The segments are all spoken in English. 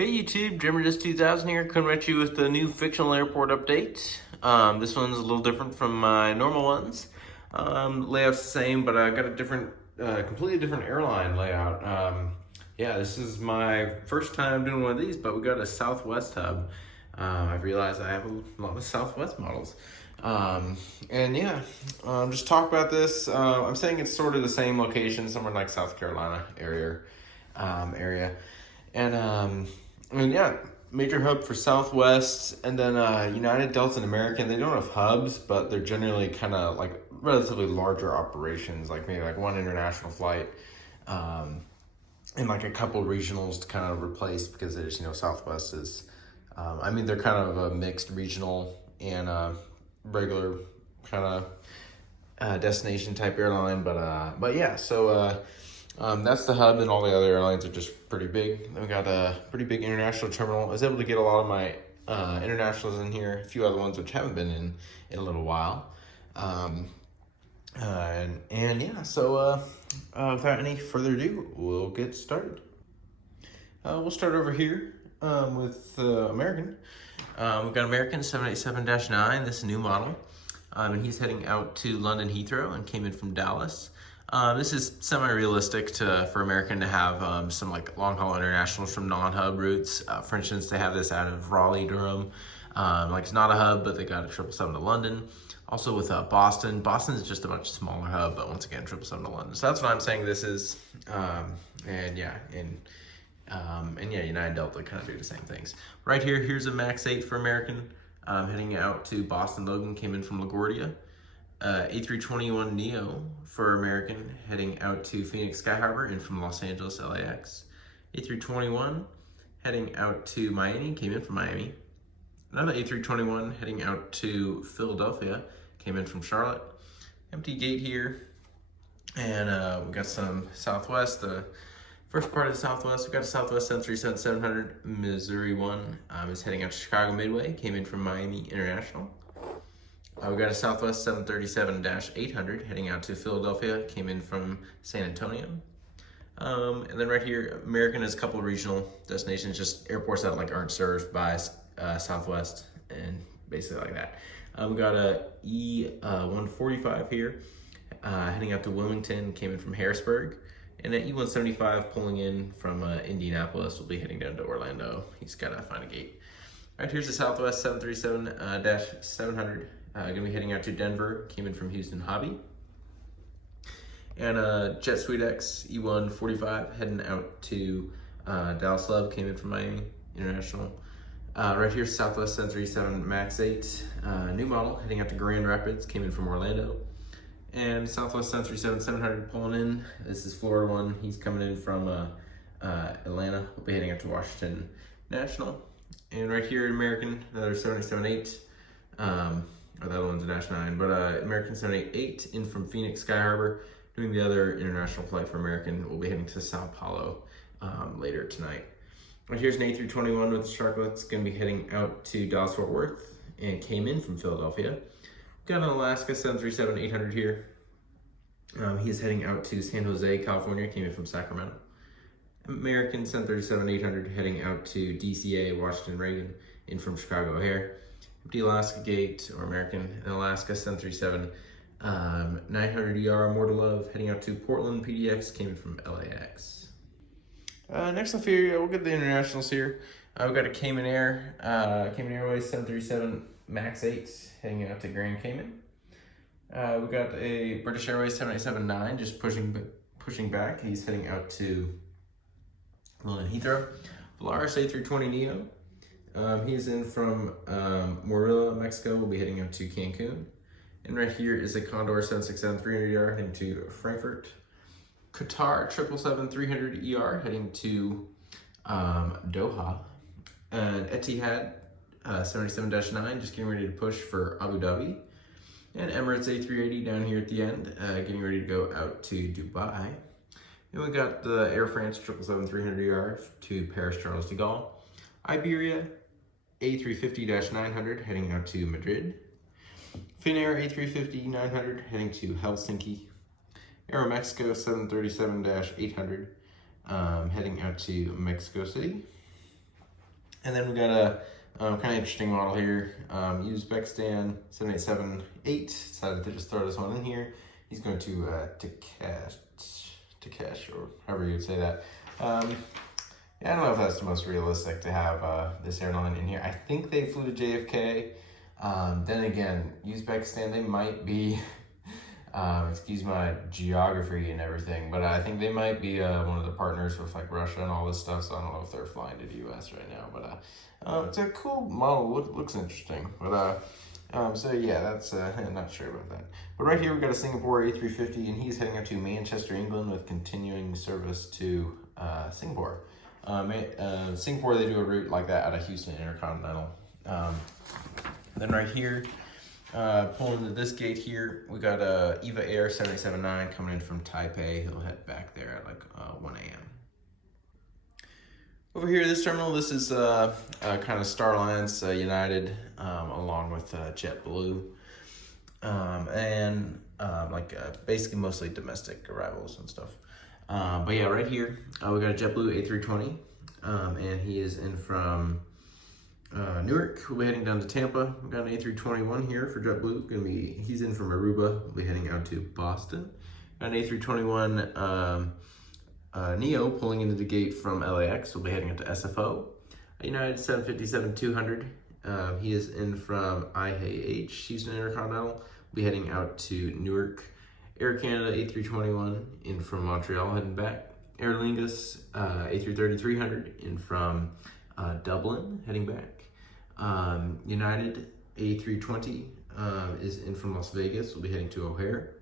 Hey YouTube, Geminijets 2000 here, coming at you with the new Fictional airport update. This one's a little different from my normal ones. Layout's the same, but I got a different, completely different airline layout. Yeah, this is my first time doing one of these, but we got a Southwest hub. I've realized I have a lot of Southwest models. And yeah, just talk about this. I'm saying it's sort of the same location, somewhere like South Carolina area. And yeah, major hub for Southwest, and then United, Delta, and American. They don't have hubs, but they're generally kind of like relatively larger operations, like maybe like one international flight, and like a couple regionals to kind of replace, because there's, Southwest is, they're kind of a mixed regional and regular kind of destination type airline, but yeah, so that's the hub, and all the other airlines are just pretty big. I've got a pretty big international terminal. I was able to get a lot of my internationals in here, a few other ones which haven't been in a little while. Yeah, so without any further ado, we'll get started. We'll start over here with American. We've got American 787-9, this new model. And he's heading out to London Heathrow and came in from Dallas. This is semi-realistic for American to have some like long-haul internationals from non-hub routes. For instance, they have this out of Raleigh, Durham. Like it's not a hub, but they got a 777 to London. Also with Boston. Boston is just a much smaller hub, but once again, 777 to London. So that's what I'm saying this is. And yeah, United, Delta kind of do the same things. Right here, here's a MAX 8 for American. Heading out to Boston Logan, came in from LaGuardia. A321neo for American, heading out to Phoenix Sky Harbor and from Los Angeles LAX. A321 heading out to Miami, came in from Miami. Another A321 heading out to Philadelphia, came in from Charlotte. Empty gate here, and we got some Southwest. The first part of the Southwest, we got a Southwest 737-700 Missouri 1 is heading out to Chicago Midway, came in from Miami International. We got a Southwest 737-800 heading out to Philadelphia, came in from San Antonio. And then right here, American has a couple of regional destinations, just airports that like aren't served by Southwest, and basically like that. We got a E145 here, heading out to Wilmington, came in from Harrisburg. And an E175 pulling in from Indianapolis will be heading down to Orlando. He's got to find a gate. All right, here's the Southwest 737-700. Gonna be heading out to Denver, came in from Houston Hobby. And Jet SweetX E145 heading out to Dallas Love, came in from Miami International. Right here, Southwest 737 MAX 8, new model, heading out to Grand Rapids, came in from Orlando. And Southwest 737-700 pulling in. This is Florida one. He's coming in from Atlanta. We'll be heading out to Washington National. And right here, American, another 787-8. Or that one's a Dash 9, but American 788 in from Phoenix Sky Harbor, doing the other international flight for American. We'll be heading to Sao Paulo later tonight. Right here's an A321 with the Sharklets, going to be heading out to Dallas Fort Worth and came in from Philadelphia. Got an Alaska 737-800 here. He is heading out to San Jose, California, came in from Sacramento. American 737-800 heading out to DCA, Washington Reagan, in from Chicago O'Hare. Empty Alaska gate, or American, and Alaska 737 900ER More to Love, heading out to Portland PDX, came in from LAX. Next up here, we'll get the internationals here. We've got a Cayman Airways 737 MAX 8 heading out to Grand Cayman. We've got a British Airways 787-9 just pushing back. He's heading out to London Heathrow. Volaris A320neo. He is in from Morelia, Mexico. We'll be heading out to Cancun. And right here is a Condor 767-300ER heading to Frankfurt. Qatar 777-300ER heading to Doha. And Etihad 77-9 just getting ready to push for Abu Dhabi. And Emirates A380 down here at the end, getting ready to go out to Dubai. And we got the Air France 777-300ER to Paris Charles de Gaulle. Iberia A350-900 heading out to Madrid. Finnair A350-900 heading to Helsinki. Aeromexico 737-800 heading out to Mexico City. And then we got a kind of interesting model here. Uzbekistan 7878. Decided to just throw this one in here. He's going to Takesh, or however you would say that. Yeah, I don't know if that's the most realistic to have this airline in here. I think they flew to JFK. Then again, Uzbekistan, they might be, excuse my geography and everything, but I think they might be one of the partners with like Russia and all this stuff, so I don't know if they're flying to the US right now, but it's a cool model, looks interesting, but so yeah, that's, I'm not sure about that. But right here we got a Singapore A350, and he's heading up to Manchester, England with continuing service to Singapore. Singapore, they do a route like that out of Houston Intercontinental. Then right here, pulling into this gate here, we got EVA Air 779 coming in from Taipei. He'll head back there at like 1 a.m. Over here, this terminal, this is kind of Star Alliance, United, along with JetBlue, and basically mostly domestic arrivals and stuff. But yeah, right here, we got a JetBlue A320, and he is in from Newark. We'll be heading down to Tampa. We got an A321 here for JetBlue. He's in from Aruba. We'll be heading out to Boston. Got an A321 Neo pulling into the gate from LAX. We'll be heading up to SFO. A United 757-200. He is in from IAH, Houston Intercontinental. We'll be heading out to Newark. Air Canada A321 in from Montreal, heading back. Aer Lingus A330-300 in from Dublin, heading back. United A320 is in from Las Vegas. We'll be heading to O'Hare.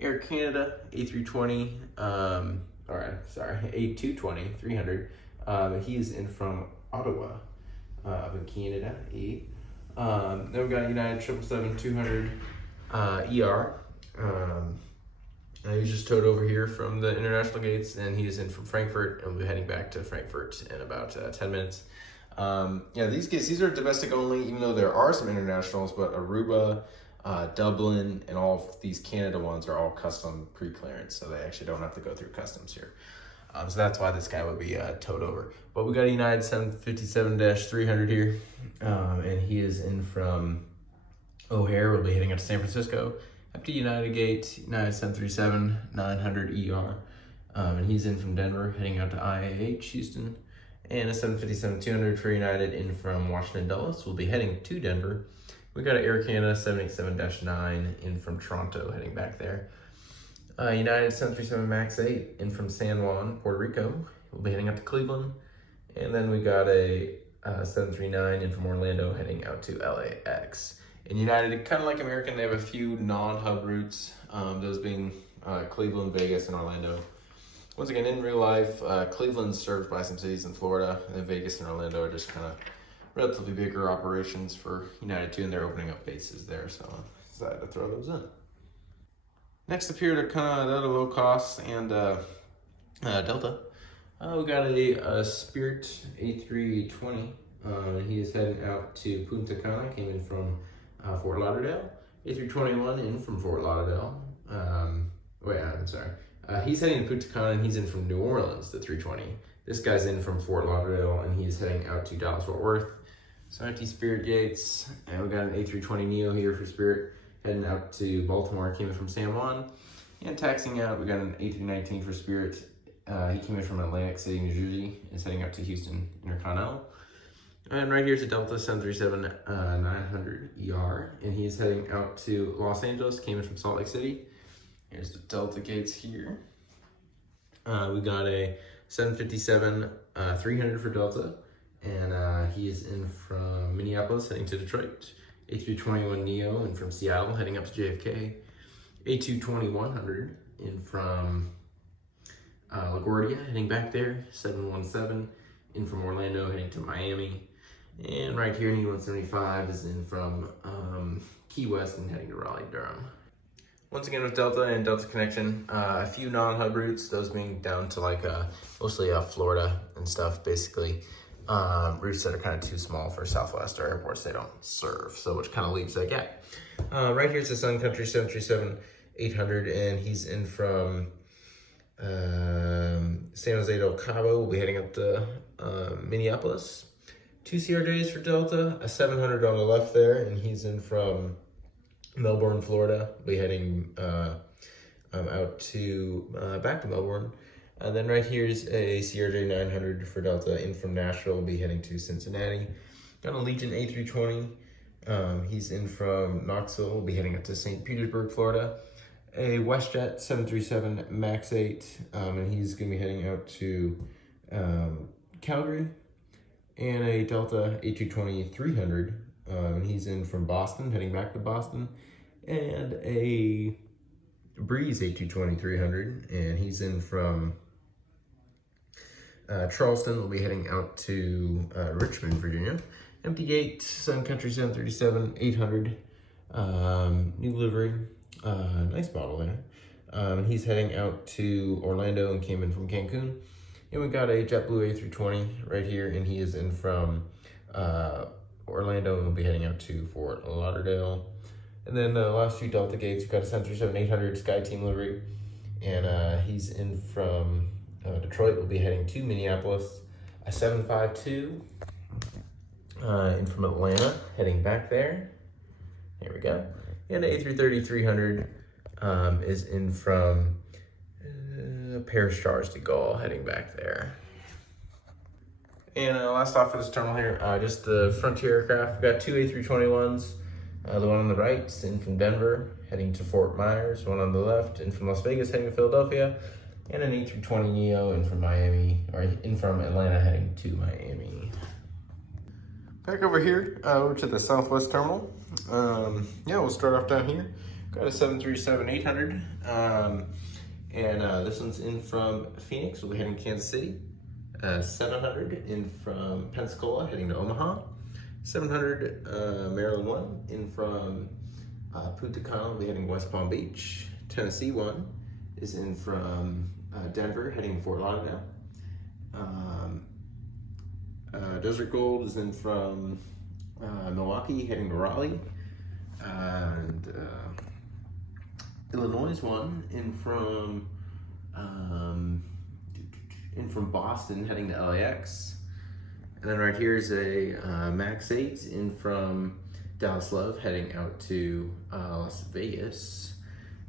Air Canada A320, A220-300. He is in from Ottawa, in Canada. Then we got United 777-200 ER. He's just towed over here from the international gates, and he's in from Frankfurt, and we'll be heading back to Frankfurt in about 10 minutes. Yeah, these are domestic only, even though there are some internationals, but Aruba, Dublin, and all of these Canada ones are all custom pre-clearance, so they actually don't have to go through customs here. So that's why this guy would be towed over. But we got a United 757-300 here, and he is in from O'Hare. We'll be heading up to San Francisco. Up to United Gate, United 737-900 ER, and he's in from Denver, heading out to IAH, Houston, and a 757-200 for United in from Washington Dulles. We'll be heading to Denver. We got an Air Canada 787-9 in from Toronto, heading back there. United 737 MAX 8 in from San Juan, Puerto Rico. We'll be heading up to Cleveland, and then we got a 739 in from Orlando, heading out to LAX. And United, kind of like American, they have a few non-hub routes, those being Cleveland, Vegas, and Orlando. Once again, in real life, Cleveland's served by some cities in Florida, and then Vegas and Orlando are just kind of relatively bigger operations for United too, and they're opening up bases there, so I decided to throw those in. Next up here, to kind of at a low cost and Delta, we got a Spirit A320. He is heading out to Punta Cana, came in from Fort Lauderdale. A321 in from Fort Lauderdale. He's heading to Punta Cana, and he's in from New Orleans, the 320. This guy's in from Fort Lauderdale, and he's heading out to Dallas-Fort Worth. So empty Spirit gates, and we got an A320 Neo here for Spirit, heading out to Baltimore, came in from San Juan. And taxiing out, we got an A319 for Spirit. He came in from Atlantic City, New Jersey, and is heading out to Houston Intercontinental. And right here's a Delta 737-900 ER, and he's heading out to Los Angeles, came in from Salt Lake City. Here's the Delta gates here. We got a 757-300 for Delta, and he is in from Minneapolis, heading to Detroit. A321 Neo in from Seattle, heading up to JFK. A220-100 in from LaGuardia, heading back there. 717 in from Orlando, heading to Miami. And right here, E175 is in from Key West and heading to Raleigh-Durham. Once again with Delta and Delta Connection, a few non-hub routes, those being down to like mostly Florida and stuff, basically. Routes that are kind of too small for Southwest or airports they don't serve, so which kind of leaves that gap. Right here's the Sun Country 737-800, and he's in from San Jose del Cabo. We'll be heading up to Minneapolis. 2 CRJs for Delta, a 700 on the left there, and he's in from Melbourne, Florida. We'll be heading out to back to Melbourne. Then right here is a CRJ 900 for Delta in from Nashville. We'll be heading to Cincinnati. Got a Legion A320. He's in from Knoxville. We'll be heading up to St. Petersburg, Florida. A WestJet 737 MAX 8, and he's going to be heading out to Calgary. And a Delta A220-300, and he's in from Boston, heading back to Boston. And a Breeze A220-300, and he's in from Charleston. We'll be heading out to Richmond, Virginia. Empty gate, Sun Country 737-800, new livery, nice model there. He's heading out to Orlando and came in from Cancun. And we got a JetBlue A320 right here, and he is in from Orlando, and we'll be heading out to Fort Lauderdale. And then the last few Delta gates, we've got a 737-800 SkyTeam livery, and he's in from Detroit. We'll be heading to Minneapolis. A 752 in from Atlanta, heading back there. Here we go. And an A330-300 is in from Paris Charles de Gaulle, heading back there. And last stop for this terminal here, just the Frontier aircraft. We've got two A321s. The one on the right is in from Denver, heading to Fort Myers. One on the left in from Las Vegas, heading to Philadelphia. And an A320neo in from Miami, or in from Atlanta, heading to Miami. Back over here, over to the Southwest terminal. Yeah, we'll start off down here. Got a 737-800. And this one's in from Phoenix. We'll be heading to Kansas City. 700 in from Pensacola, heading to Omaha. 700 Maryland 1 in from Punta Cana. We'll be heading to West Palm Beach. Tennessee 1 is in from Denver, heading to Fort Lauderdale. Desert Gold is in from Milwaukee, heading to Raleigh. And Illinois 1 in from Boston, heading to LAX. And then right here is a MAX 8 in from Dallas Love, heading out to Las Vegas.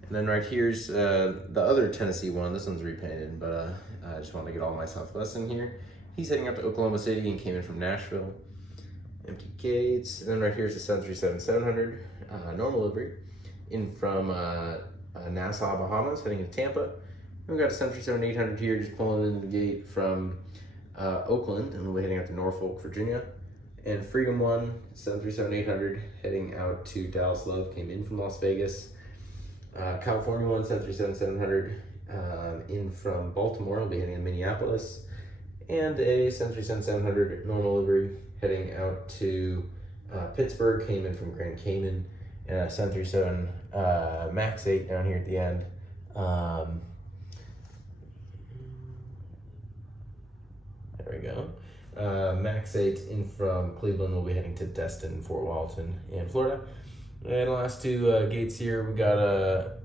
And then right here's the other Tennessee one. This one's repainted, but I just wanted to get all my Southwest in here. He's heading up to Oklahoma City and came in from Nashville. Empty gates. And then right here's the 737-700, normal livery, in from Nassau, Bahamas, heading to Tampa. And we got a 737-800 here, just pulling into the gate from Oakland, and we'll be heading out to Norfolk, Virginia. And Freedom 1, 737-800, heading out to Dallas Love, came in from Las Vegas. California 1, 737-700, in from Baltimore, we'll be heading to Minneapolis. And a 737-700 normal livery, heading out to Pittsburgh, came in from Grand Cayman. And a 737 MAX 8 down here at the end. There we go. MAX 8 in from Cleveland. We'll be heading to Destin, Fort Walton, in Florida. And the last two gates here, we got a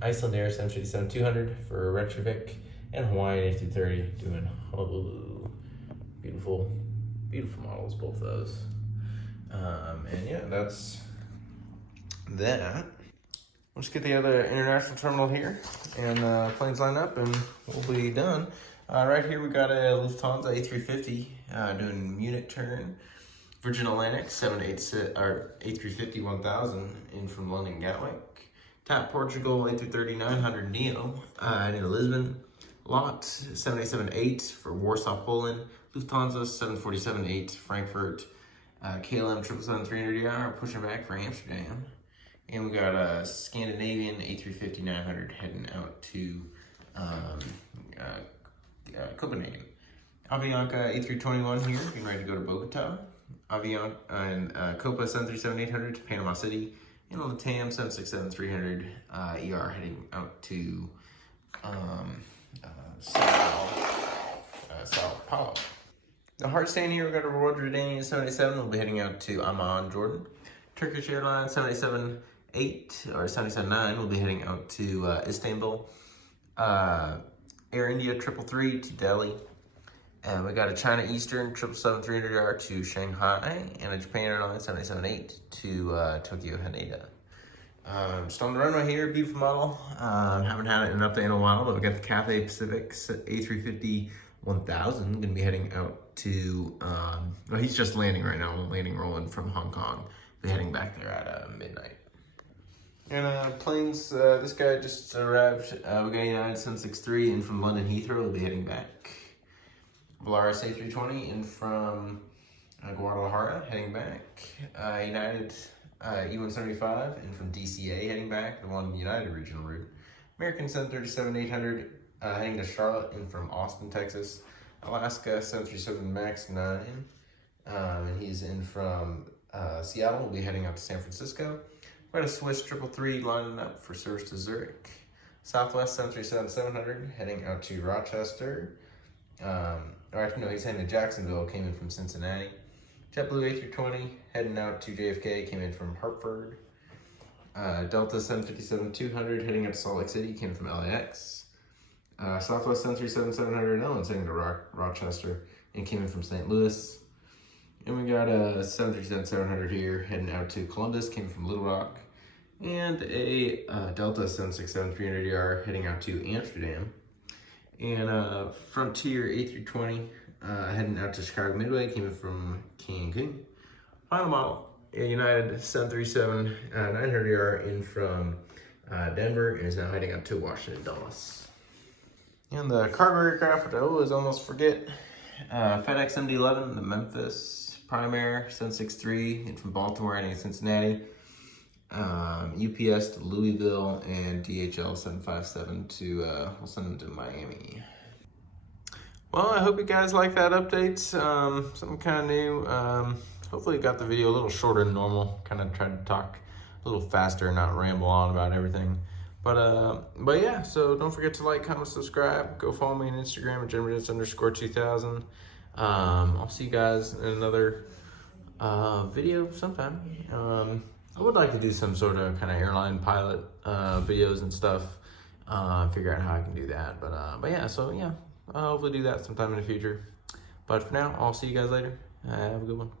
Iceland Air 737-200 for Retrovic, and Hawaiian A330 doing beautiful, beautiful models, both of those. And yeah, that's that. We'll just get the other international terminal here, and planes line up, and we'll be done. Right here we got a Lufthansa A350 doing Munich turn. Virgin Atlantic 786 or A350-1000 in from London Gatwick. TAP Portugal A330-900 Neo in Lisbon. LOT 787-8 for Warsaw, Poland. Lufthansa 747-8 Frankfurt. KLM 777-300ER pushing back for Amsterdam. And we got a Scandinavian A350-900 heading out to Copenhagen. Avianca A321 here, getting ready to go to Bogota. Avianca and Copa 737-800 to Panama City. And LATAM 767-300 ER heading out to Sao Paulo. The hard stand here, we've got a Royal Jordanian 787. We'll be heading out to Amman, Jordan. Turkish Airlines 787-8 or 787-9. We'll be heading out to Istanbul. Air India 333 to Delhi. And we got a China Eastern 777-300ER to Shanghai, and a Japan Airlines 787-8 to Tokyo Haneda. Just on the runway here, beautiful model. Haven't had an update in a while, but we got the Cathay Pacific A350-1000 gonna be heading out to, well, he's just landing right now, landing rolling from Hong Kong. Be heading back there at midnight. And planes, this guy just arrived. We got United 763 in from London Heathrow. We'll be heading back. Volaris A320 in from Guadalajara, heading back. United E175 in from DCA, heading back, the one United regional route. American 737-800 heading to Charlotte in from Austin, Texas. Alaska 737 MAX 9, and he's in from Seattle. We'll be heading out to San Francisco. We got a Swiss 333 lining up for service to Zurich. Southwest 737-700 heading out to Rochester. Or actually, no, he's heading to Jacksonville, came in from Cincinnati. JetBlue A320 heading out to JFK, came in from Hartford. Delta 757-200 heading out to Salt Lake City, came from LAX. Southwest 737-700 Owens heading to Rochester and came in from St. Louis. And we got a 737-700 here heading out to Columbus, came from Little Rock. And a Delta 767-300ER heading out to Amsterdam. And Frontier A320 heading out to Chicago Midway, came in from Cancun. Final model, a United 737-900ER in from Denver, and is now heading up to Washington, Dulles. And the cargo aircraft, which I always almost forget, FedEx MD-11, the Memphis Prime Air 763 in from Baltimore heading to Cincinnati. UPS to Louisville, and DHL 757 to, we'll send them to Miami. Well, I hope you guys like that update. Something kind of new. Hopefully you got the video a little shorter than normal. Kind of tried to talk a little faster and not ramble on about everything. But yeah, so don't forget to like, comment, subscribe. Go follow me on Instagram at Geminijets_2000. I'll see you guys in another video sometime. I would like to do some sort of kind of airline pilot videos and stuff. Figure out how I can do that. But yeah, so yeah, I'll hopefully do that sometime in the future. But for now, I'll see you guys later. Have a good one.